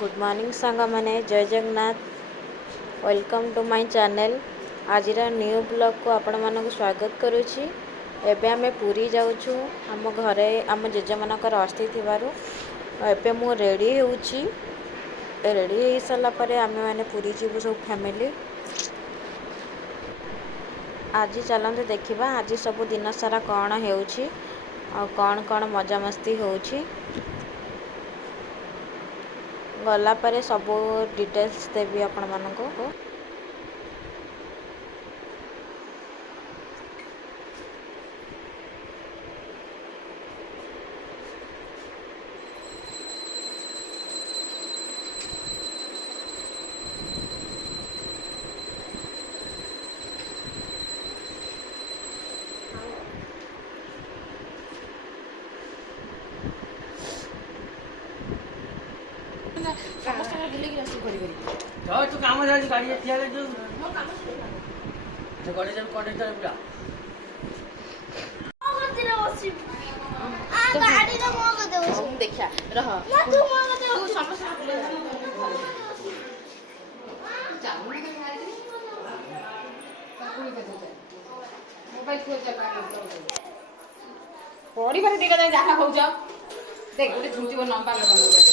Good morning song मैंने जय Jagannath welcome to my channel. आज न्यू ब्लॉग को आपण मानक स्वागत करुच्ची। एबे आमे पुरी जाऊछु आम घरे आम जेजे मानकर अस्थि थिबारु एबे मु रेडी होउची। रेडी हो सारा पर आमे माने पुरी जीवु सब फैमिली। आज चलते देखिबा आज सब दिन सारा कौन हेउची और कौन कौन मजा मस्ती होउची। गला पर सब डिटेल्स देवी आपण मानको। समस्त बुलेगी रसी करी करी तू काम जानी गाड़ी ठिया ले जो मो काम से गाड़ी जब कंडक्टर पूरा करती रे ओसी आ गाड़ी रे मो कर दे हम देखा रह ना तू मो कर दे तू समस्त बुले जाऊ ना खाए दे काकुनी का दे मोबाइल को चला पड़ी पर दिगा जाय जाहा हो जा देख गोटे झुंटी वो नंबर लगा मोबाइल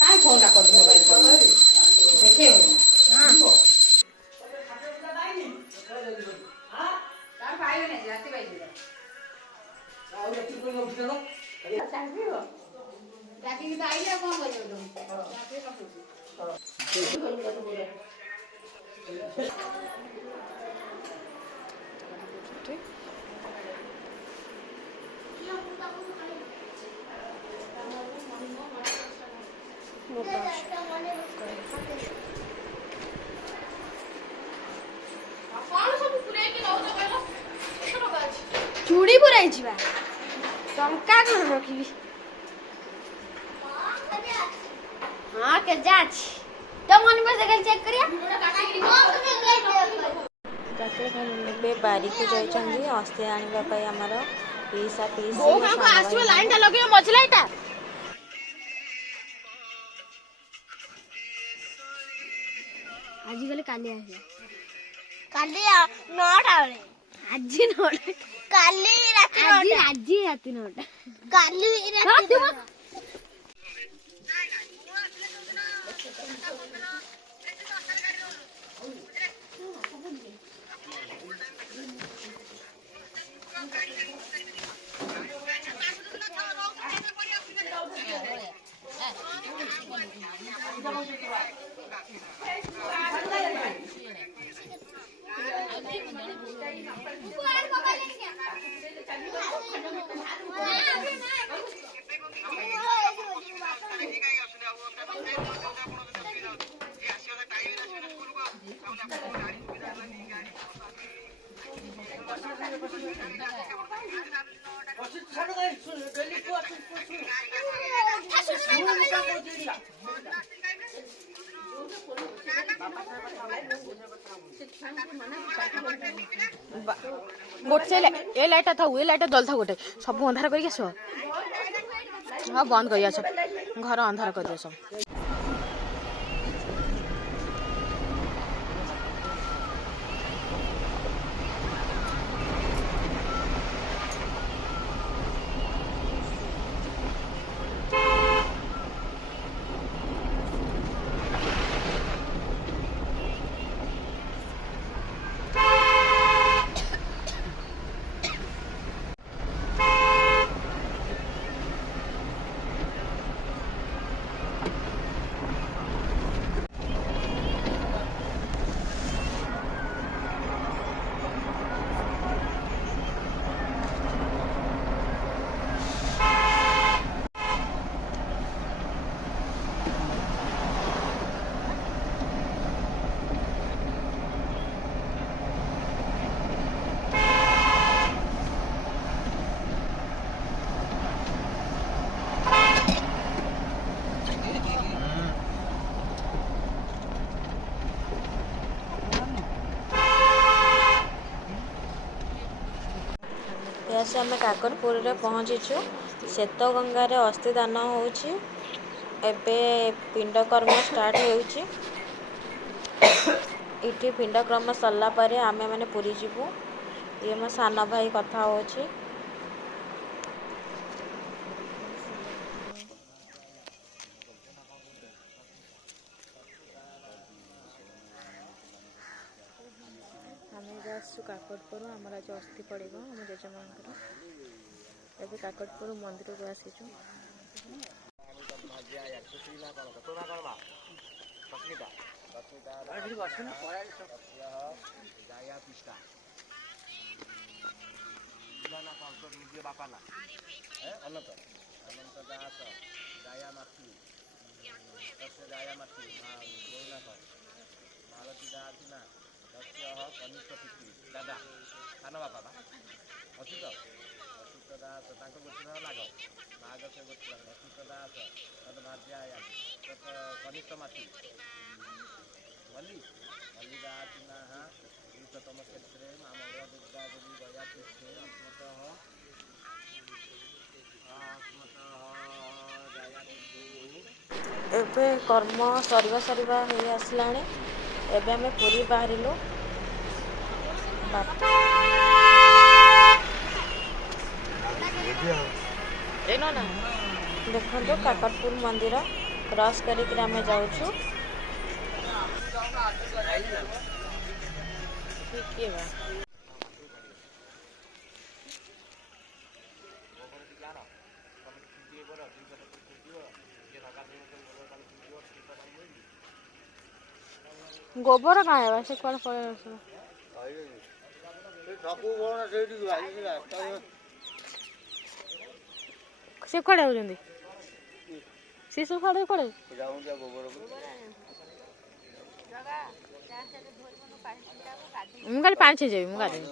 काय फोन टा कर मोबाइल पर देखे हां तार भाई ने जाती भाई दे और ठीक को उठ चलो चाहबी हो जाती की आइले कोन करियो तुम जाते का चूड़ी पुराई छिबा टंका कोन रखिबी हां के जाछ तो मन में से चेक करिया बे बारिक जाइछंदी अस्थि आनिबा पई हमर पीसा पीस ओ का आसीबे लाइन टा लगे मछलाइटा आजिकल काली आसे काली 9टा बेले आज 9टा काली राती 9टा आज राती 9टा काली राती गोटे ए लाइट था ए लाइट जल था गोटे सब अंधार करके आस हाँ बंद कर सब घर अंधार कर दियो सब। आम काकरपुर में पहुँचीचु। श्वेत गंगार अस्थि दान हो ଏବେ ପିଣ୍ଡକର୍ମ ଷ୍ଟାର୍ଟ ହେଉଛି। ଏଠି ପିଣ୍ଡକର୍ମ ସରିଲା ପରେ ଆମେମାନେ ପୁରୀ ଯିବୁ। ଇଏ ମୋ ସାନ ଭାଇ କଥା ହେଉଛି। ଆମେ ଏବେ ଆସିଛୁ କାକଟପୁର। ଆମର ଆଜି ଅସ୍ଥି ପଡ଼ିବ ଆମ ଜେଜେମାଙ୍କର। ଏବେ କାକଟପୁର ମନ୍ଦିରକୁ ଆସିଛୁ। ଦାଦା ସାନ ବାପା ବା ଅଚ୍ୟୁତ ଦାସ ତାଙ୍କ ଗୋଷ୍ଠୀର ନାଗ ସେ ଗୋଷ୍ଠୀର ଅଚ୍ୟୁତ ଦାସ ତଦ ଭାର୍ଯ୍ୟା କନିଷ୍ଠ ମାଟି ମଲ୍ଲି ଦାସ ପୁରୁଷୋତ୍ତମ କ୍ଷେତ୍ରରେ ମା ମଙ୍ଗଳା ଦୁର୍ଗା ଦେବୀ ଗୟା ପୃଷ୍ଠେ ଅସ୍ମତଃ ଏବେ କର୍ମ ସରିବା ହେଇ ଆସିଲାଣି। ଏବେ ଆମେ ପୁରୀ ବାହାରିଲୁ। ଦେଖନ୍ତୁ କାକଟପୁର ମନ୍ଦିର କ୍ରସ୍ କରିକି ଆମେ ଯାଉଛୁ। ଗୋବର କାଁ ହେବା ସେ କୁଆଡ଼େ ପଳେଇ ଆସିବ। ସେ କୁଆଡ଼େ ଯାଉଛନ୍ତି? ସେ ସବୁ କୁଆଡ଼େ ମୁଁ କାଲି ପାଣି ଛିଞ୍ଚିବି ମୁଁ ଗାଧେଇବି।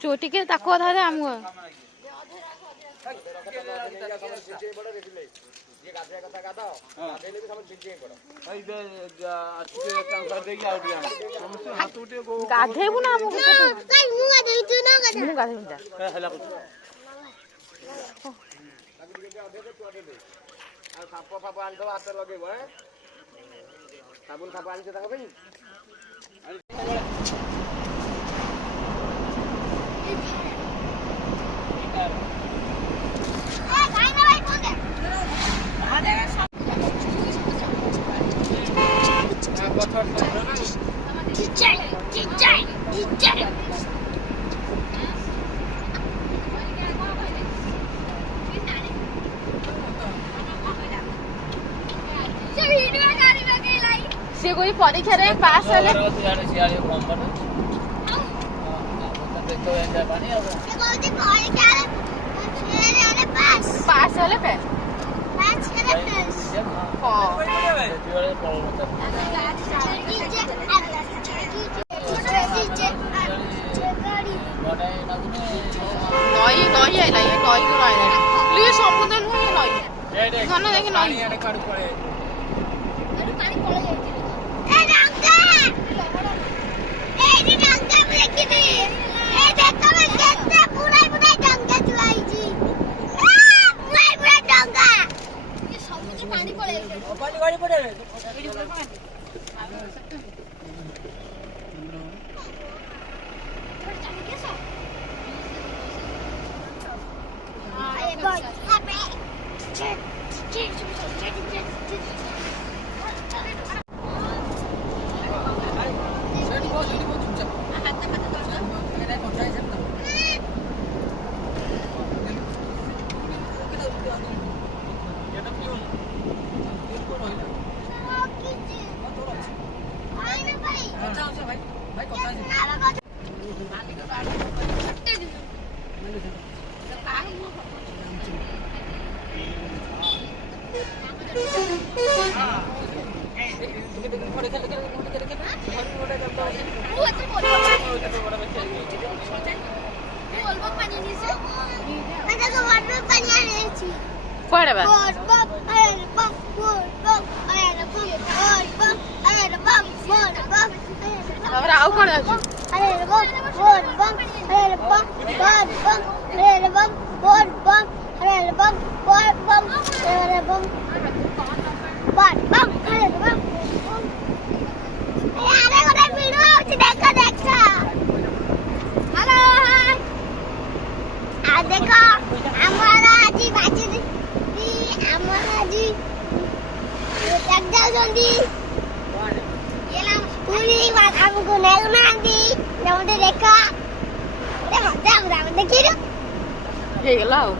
ଚୋଟିକେ ତାକୁ ଅଧା ଦେ ଆମକୁ ଗାଧେଇବୁ ନା ମୁଁ ସାପ ଫାପ ଆଣିଥିବ ହାତ ଲଗେଇବ ସାବୁନ ଫାପ ଆଣିଛ ତାଙ୍କ ପାଇଁ। कोई परीक्षा रे पास हेले सियाड़े कम बाटे देखो एंजा पानी अब ये कोई परीक्षा रे छेरे पास पास हेले पे पास करे पास हां सियाड़े पड़ नई नई आइला ये नई को आइला लिए समुद्र नुहे नई धन देखि नई आड़े काडू पड़े पानी पड़ जाई ए डंगा ए नी डंगा लेके दे ए देखो मैं केते पूरा डंगा चलाई जी पूरा डंगा ये समुद्र पानी पड़े पानी गाड़ी पड़े कुआडे बा और आउ कोन अछि देखो हमारा जी बाजी हमारा जी लग जाओ जल्दी ये ना पूरी बात हमको नहीं सुनाती जब देखा अरे मजा आ रहा है देखिए हे गलाओ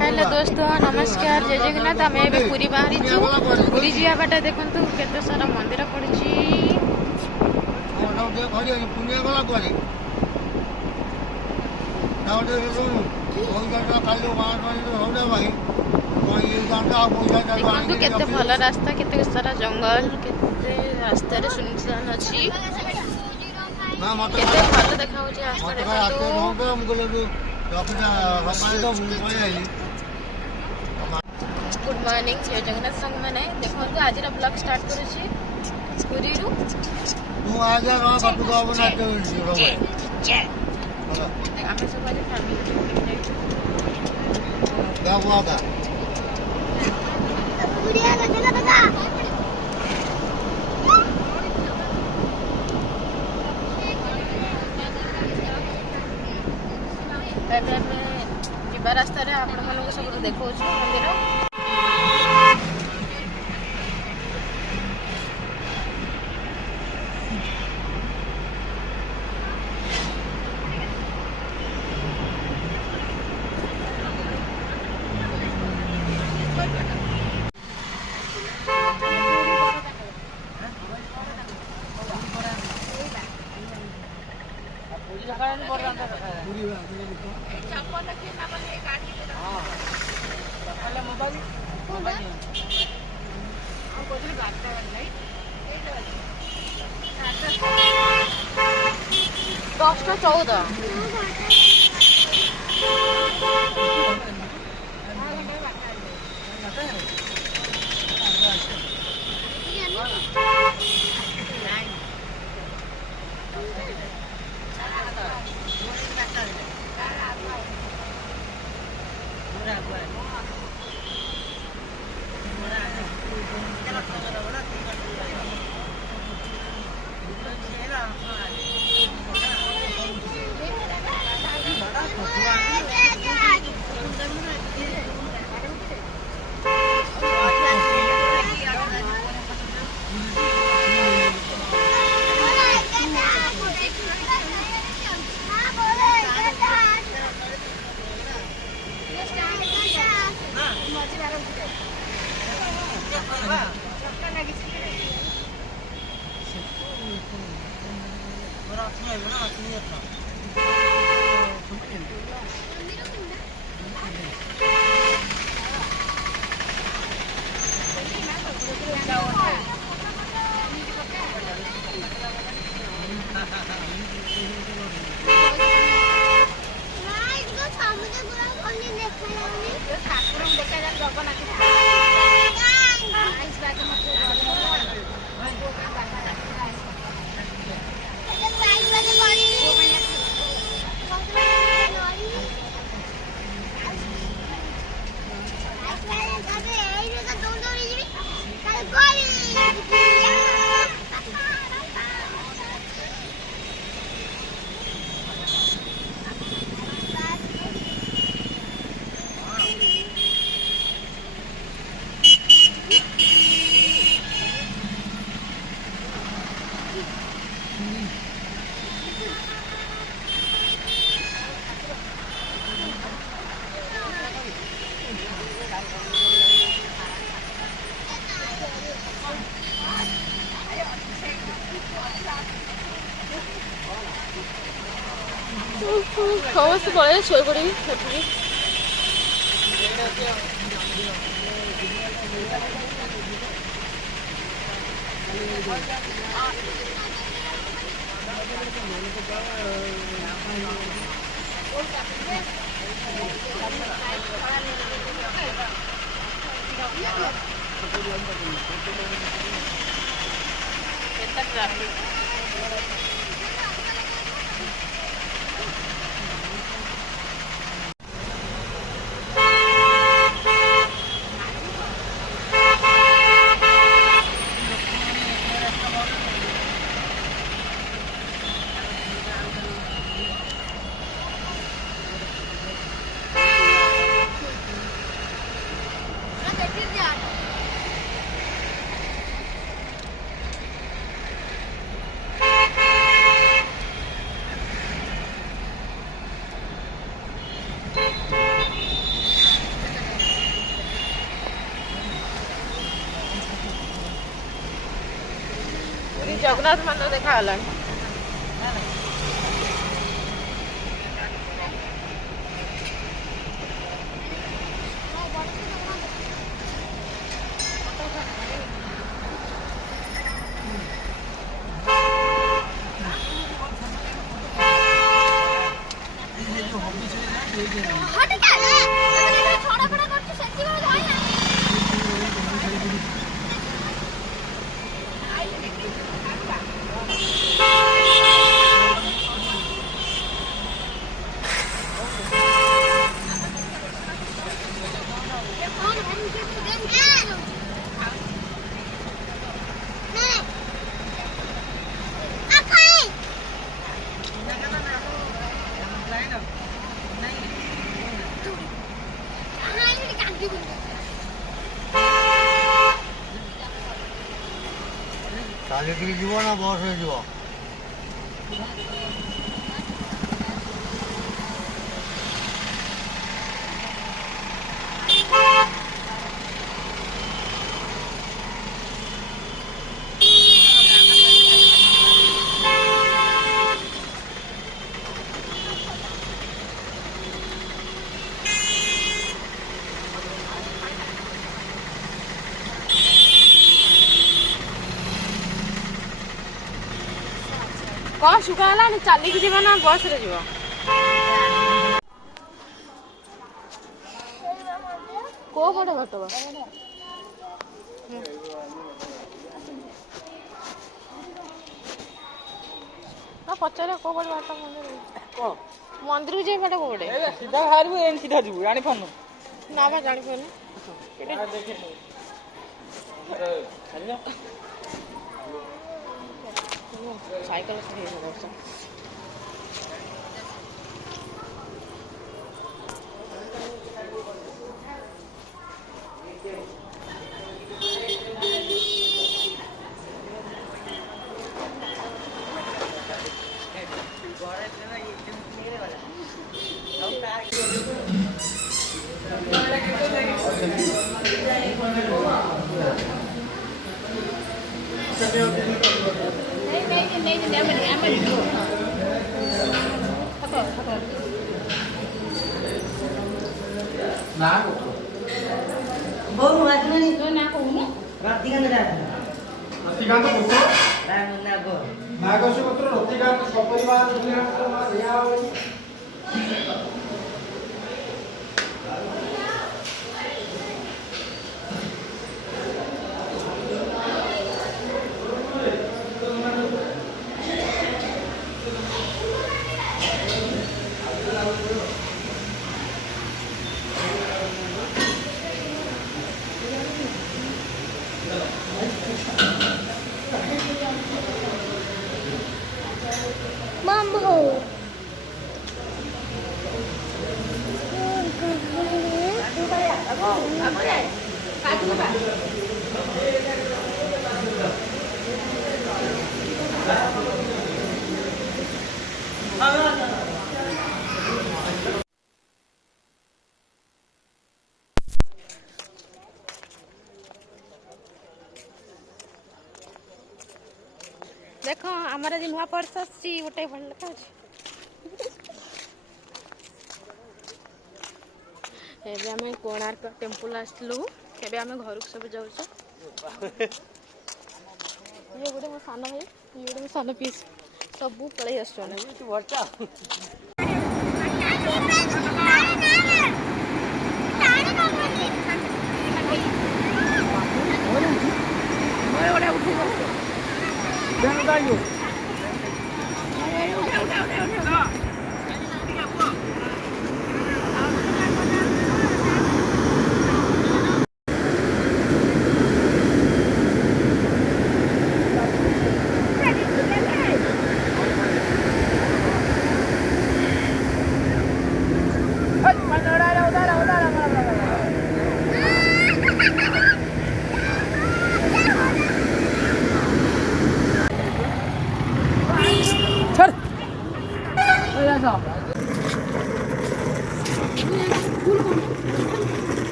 हेलो दोस्तों नमस्कार जय जगन्नाथ आम ए पूरी बाहरी पूरी जा बाटा देखु केते सारा मंदिर पड़ी देखु केते भल रास्ता केते सारा जंगल केते रास्ता रे सुनसान अछि केते भल देखा होची रास्ता गुड मॉर्निंग जय जगन्नाथ संग माने देखो आज ब्लॉग स्टार्ट करूची पुरी रु तू आ जा ना बापू को बनाते आमे सब आज फैमिली क्या हुआ था पूरी आ देखा ଏବେ ଆମେ ଯିବା ରାସ୍ତାରେ ଆପଣମାନଙ୍କୁ ସବୁ ଦେଖାଉଛୁ ମନ୍ଦିର दसटा 14 देखो ସମସ୍ତେ ପଳେଇ ଶୋଇପଡ଼ିବି ସେଠିକି। କେତେ ଟ୍ରାଫିକ୍। ଜଗନ୍ନାଥ ମନ୍ଦିର ଦେଖାଗଲାଣି। ଚାଲିକିରି ଯିବ ନା ବସ୍ରେ ଯିବ? କ'ଣ ଶୁଖା ହେଲାଣି? ଚାଲିକି ଯିବ ନା ବସ୍ରେ ଯିବ? କୋଉ ପଟେ ଘଟବ? ପଚାରେ କୋଉ ପଟେ ବାଟ ମନ୍ଦିର? ମନ୍ଦିରକୁ ଯିବା ପଟେ କୋଉ ପଟେ? ସିଧା ବାହାରିବୁ, ଏମିତି ସିଧା ଯିବୁ, ଜାଣିପାରୁନୁ? ନା ବା ଜାଣିପାରୁନି। ସାଇକେଲ ବର୍ଷ नहीं नहीं नहीं नहीं ନା ବୋଉ ଆସିଲାଣି ତୋ ନା କହୁନୁ ରତିକାନ୍ତ ପୁତ୍ର ନାଗସ ପୁତ୍ର ରତିକାନ୍ତ ସପରିବାର Mambo. देख आमर आज नुआ पर्स आसी गोटे भल लगा एबे आमे कोणार्क टेम्पल आसलु एबे आमे घर को सब जाउछ ये गोटे मो सान भाई ये गोटे मो सान पीस सब पळै आसछ तू भरचा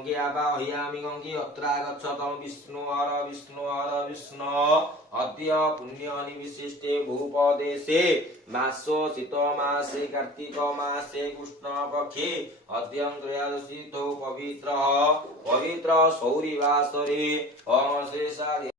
गंगे आगा हियामी गंगे अत्रा गच्छतम विष्णु हर विष्णु अद्य पुण्यनि विशिष्टे भूपदेशे मासो शीत मासे कार्तिक मासे कृष्ण पक्षे अद्यं त्रयोदशी पवित्र सौरिवासरे ओम शेषा